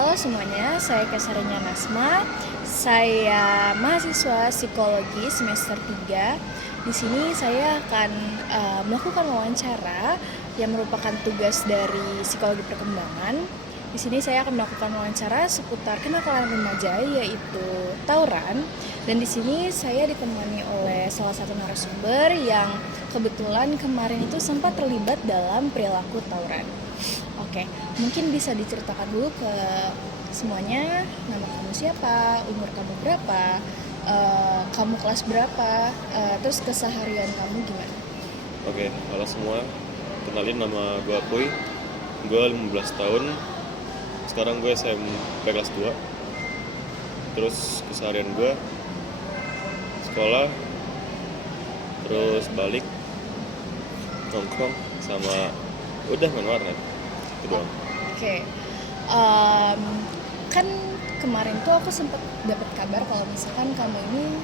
Halo semuanya, saya Kesarinya Nasma. Saya mahasiswa psikologi semester 3. Di sini saya akan melakukan wawancara yang merupakan tugas dari psikologi perkembangan. Di sini saya akan melakukan wawancara seputar kenakalan remaja, yaitu tawuran. Dan di sini saya ditemani oleh salah satu narasumber yang kebetulan kemarin itu sempat terlibat dalam perilaku tawuran. Oke, mungkin bisa diceritakan dulu ke semuanya, nama kamu siapa, umur kamu berapa, kamu kelas berapa, terus keseharian kamu gimana? Oke, halo semua. Kenalin, nama gue Apuy. Gue 15 tahun. Sekarang gue SMP kelas 2. Terus keseharian gue sekolah, terus balik, nongkrong, sama udah main warnet. Itu doang. Oke, kan kemarin tuh aku sempat dapat kabar kalau misalkan kamu ini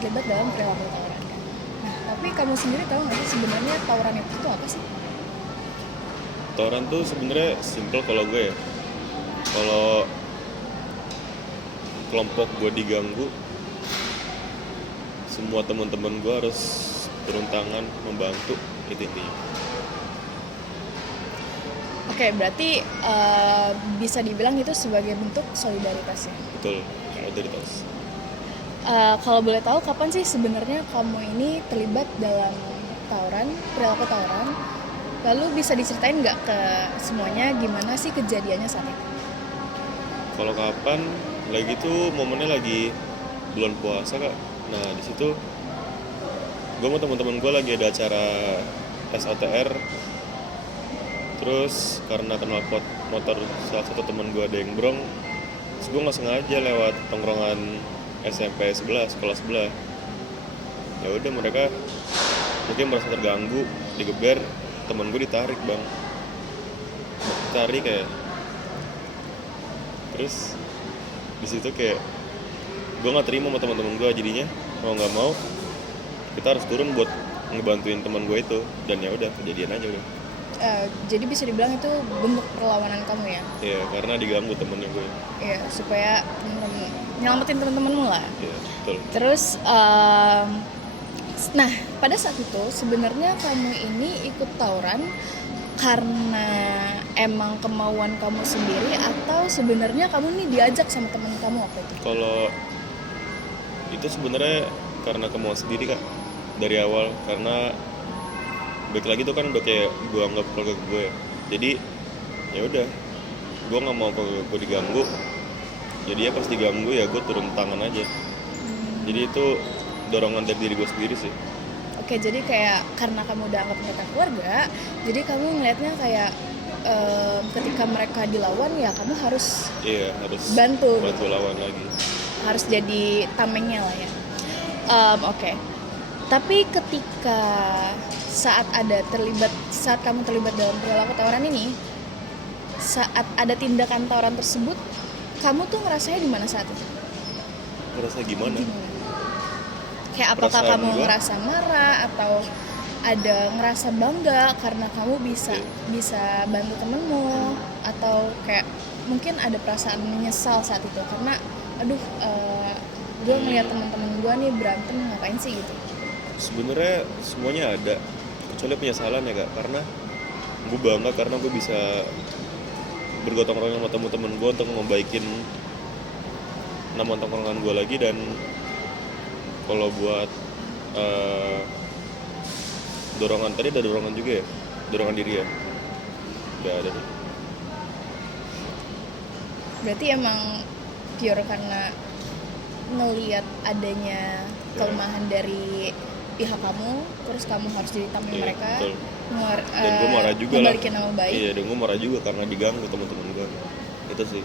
terlibat dalam perilaku tawuran. Nah, tapi kamu sendiri tahu nggak sih sebenarnya tawuran itu apa sih? Tawuran tuh sebenarnya simple kalau gue ya. Kalau kelompok gue diganggu, semua teman-teman gue harus turun tangan membantu, itu intinya. Oke, berarti bisa dibilang itu sebagai bentuk solidaritas ya. Betul, solidaritas. Kalau boleh tahu kapan sih sebenarnya kamu ini terlibat dalam tawuran, perilaku tawuran? Lalu bisa diceritain nggak ke semuanya gimana sih kejadiannya saat itu? Kalau kapan, lagi tuh momennya lagi bulan puasa kak. Nah di situ gue sama teman-teman gue lagi ada acara SATR. Terus karena kenal pot motor salah satu teman gue ada yang brong, terus gue nggak sengaja lewat tongkrongan SMP sebelah, sekolah sebelah. Ya udah, mereka mungkin merasa terganggu, digeber, teman gue ditarik bang, ditarik kayak. Terus di situ kayak gue nggak terima sama teman-teman gue, jadinya mau nggak mau kita harus turun buat ngebantuin teman gue itu, dan ya udah kejadian aja udah. Jadi bisa dibilang itu bentuk perlawanan kamu ya? Iya, karena diganggu temennya gue. Iya, supaya nyelamatin teman-temanmu lah. Iya, betul. Terus, nah pada saat itu sebenarnya kamu ini ikut tawuran karena emang kemauan kamu sendiri atau sebenarnya kamu nih diajak sama teman kamu waktu itu? Kalau itu sebenarnya karena kemauan sendiri kak, dari awal. Karena baik lagi tuh kan udah kayak gue anggap keluarga gue, jadi ya udah gue nggak mau keluarga gue diganggu, jadi ya pas diganggu ya gue turun tangan aja. Jadi itu dorongan dari diri gue sendiri sih. Oke, jadi kayak karena kamu udah anggap mereka keluarga, jadi kamu ngelihatnya kayak ketika mereka dilawan ya kamu harus Iya, harus bantu lawan lagi. harus jadi tamengnya lah ya. Oke. Tapi ketika saat kamu terlibat dalam perilaku tawuran ini, saat ada tindakan tawuran tersebut, kamu tuh ngerasanya di mana saat itu? Ngerasa gimana? Kayak apakah Perasaan kamu gua? ngerasa marah atau ada ngerasa bangga karena kamu bisa bantu temenmu, atau kayak mungkin ada perasaan menyesal saat itu karena aduh, gue ngeliat teman-teman gue nih berantem, ngapain sih gitu? Sebenarnya semuanya ada, kecuali penyesalan ya kak, karena gue bangga karena gue bisa bergotong royong sama teman-teman gue untuk membaikin nama tongkrongan gue lagi. Dan kalau buat dorongan, tadi ada dorongan juga ya, dorongan diri ya, nggak ada deh. Berarti emang pure karena ngelihat adanya kelemahan dari pihak kamu, terus kamu harus jadi tameng Iya, mereka, betul. Dan gue marah juga lah. membalikin nama baik. Iya, dan gue marah juga karena diganggu teman-teman gue. Itu sih.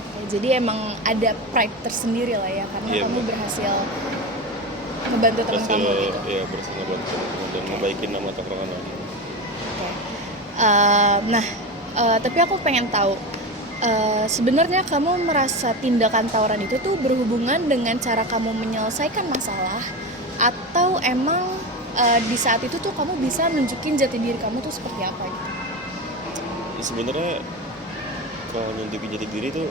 Oke, jadi emang ada pride tersendiri lah ya karena Iya, kamu bener. berhasil ngebantu teman Berhasil, kamu gitu. ya berhasil ngebantu teman-teman dan ngebaikin nama tongkrongan lagi. Oke. Nah, tapi aku pengen tahu, sebenarnya kamu merasa tindakan tawuran itu tuh berhubungan dengan cara kamu menyelesaikan masalah, atau emang di saat itu tuh kamu bisa nunjukin jati diri kamu tuh seperti apa gitu? Ya, sebenarnya kalau nyuntikin jati diri tuh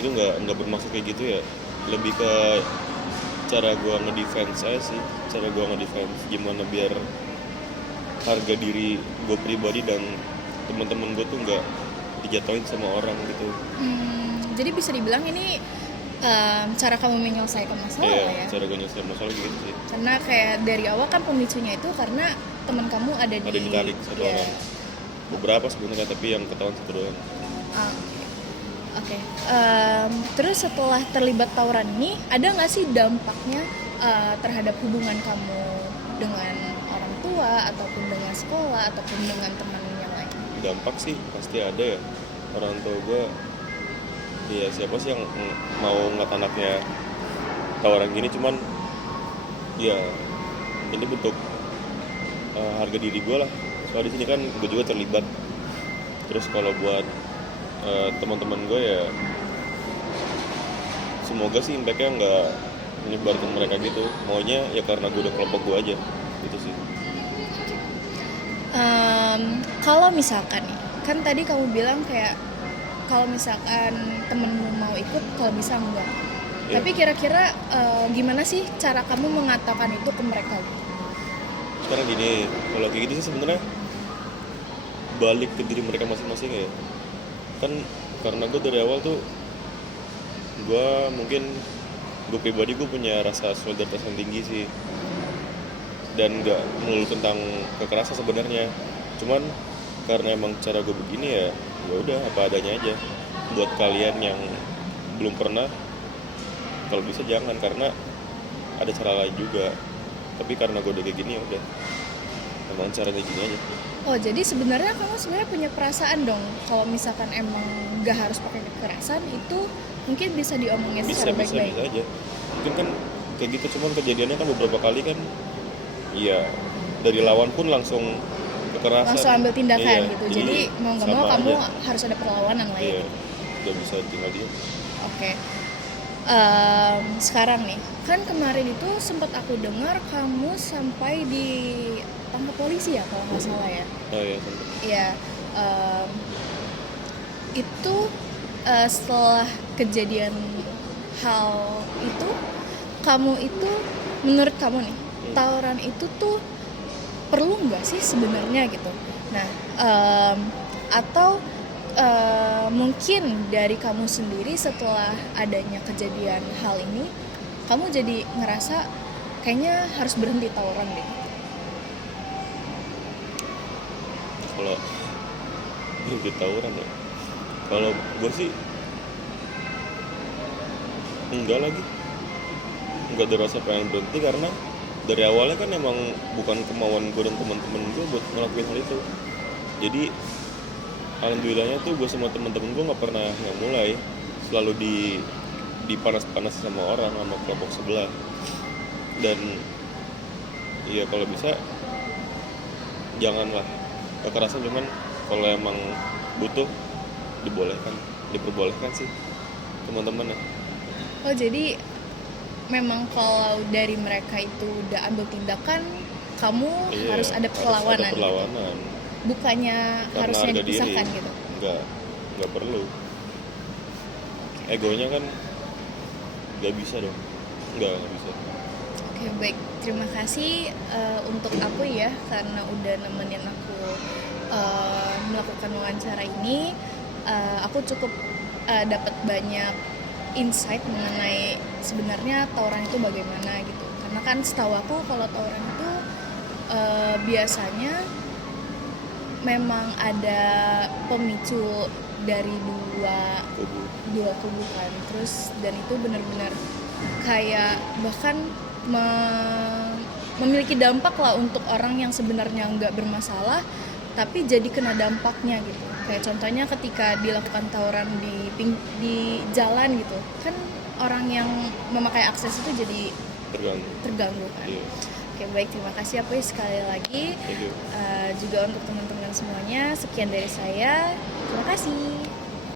itu nggak bermaksud kayak gitu ya, lebih ke cara gue ngedefense aja sih, cara gue ngedefense gimana biar harga diri gue pribadi dan teman-teman gue tuh nggak dijatuhin sama orang gitu. Jadi bisa dibilang ini cara kamu menyelesaikan masalah Iya, lah ya. cara gue nyelesain masalah gitu sih. Karena kayak dari awal kan pemicunya itu karena teman kamu ada Ditarik satu ya. orang, beberapa sebenarnya tapi yang ketahuan satu doang. Ah, Oke. Terus setelah terlibat tawuran ini, ada nggak sih dampaknya terhadap hubungan kamu dengan orang tua ataupun dengan sekolah ataupun dengan teman yang lain? Dampak sih pasti ada ya, orang tua gue ya siapa sih yang mau ngeliat anaknya tawaran gini, cuman ya ini bentuk harga diri gue lah, soalnya di sini kan gue juga terlibat. Terus kalau buat teman-teman gue ya semoga sih impactnya nggak menyebar ke mereka gitu, maunya ya karena gue udah kelompok gue aja gitu sih. Kalau misalkan nih, kan tadi kamu bilang kayak kalau misalkan temenmu mau ikut, kalau bisa enggak. Iya. Tapi kira-kira gimana sih cara kamu mengatakan itu ke mereka? Sekarang gini, kalau kayak gitu sih sebenarnya balik ke diri mereka masing-masing ya. Kan karena gue dari awal tuh gue pribadi gue punya rasa solidaritas yang tinggi sih, dan nggak melulu tentang kekerasan sebenarnya, cuman karena emang cara gue begini ya udah apa adanya aja. Buat kalian yang belum pernah, kalau bisa jangan, karena ada cara lain juga, tapi karena gue udah kayak gini ya udah emang caranya gini aja. Oh, jadi sebenarnya kamu sebenarnya punya perasaan dong kalau misalkan emang nggak harus pakai kekerasan itu mungkin bisa diomongin Bisa secara baik-baik. aja, mungkin kan kayak gitu, cuman kejadiannya kan beberapa kali kan iya dari lawan pun langsung kekerasan, Langsung ambil tindakan Iya, gitu. Jadi mau nggak mau sama kamu aja. harus ada perlawanan lah ya. Iya, udah bisa tinggal dia. Oke. Sekarang nih, kan kemarin itu sempat aku dengar kamu sampai ditangkap polisi ya kalau nggak salah ya. Oh iya, sempet. Iya. Itu setelah kejadian hal itu, kamu itu menurut kamu nih tawuran itu tuh perlu nggak sih sebenarnya gitu? Nah, atau mungkin dari kamu sendiri setelah adanya kejadian hal ini, kamu jadi ngerasa kayaknya harus berhenti tawuran deh. Kalau berhenti tawuran ya, kalau gue sih enggak lagi, enggak ada rasa pengen berhenti, karena dari awalnya kan emang bukan kemauan gue dan teman-teman gue buat ngelakuin hal itu. Jadi alhamdulillahnya tuh gue sama teman-teman gue nggak pernah yang mulai, selalu dipanas-panas sama orang, sama kelompok sebelah. Dan iya kalau bisa janganlah kekerasan, cuman kalau emang butuh diperbolehkan sih teman-teman ya. Oh, jadi memang kalau dari mereka itu udah ambil tindakan, kamu Iya, harus ada perlawanan. harus ada perlawanan. Bukannya Karena harusnya harga dipisahkan diri. gitu. Nggak perlu. Egonya kan nggak bisa dong, nggak bisa. Oke, baik. Terima kasih untuk aku ya karena udah nemenin aku melakukan wawancara ini. Aku cukup dapat banyak insight mengenai sebenarnya tawuran itu bagaimana gitu. Karena kan setahu aku kalau tawuran itu biasanya memang ada pemicu dari dua kubu kan. Terus dan itu benar-benar kayak bahkan memiliki dampak lah untuk orang yang sebenarnya nggak bermasalah tapi jadi kena dampaknya gitu. Kayak contohnya ketika dilakukan tawuran di jalan gitu kan, orang yang memakai akses itu jadi terganggu kan. Iya. Oke, baik, terima kasih Apuy sekali lagi. Thank you. Juga untuk teman-teman semuanya, sekian dari saya. Terima kasih.